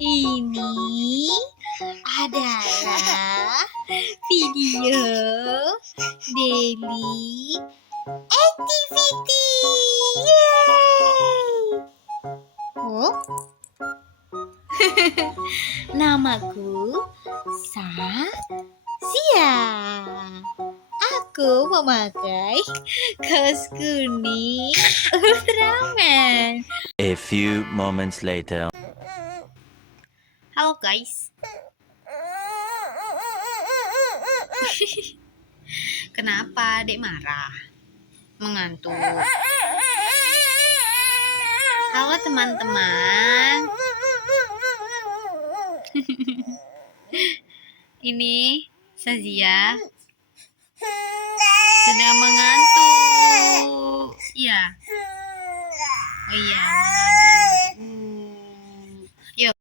Ini adalah video daily activity. Yeay! Oh, namaku Sazia. Aku memakai kaos kuning Ultraman. A few moments later. Halo guys. Kenapa Dek marah? Mengantuk. Halo teman-teman. Ini Sazia sedang mengantuk. Iya. Oh iya, mengantuk.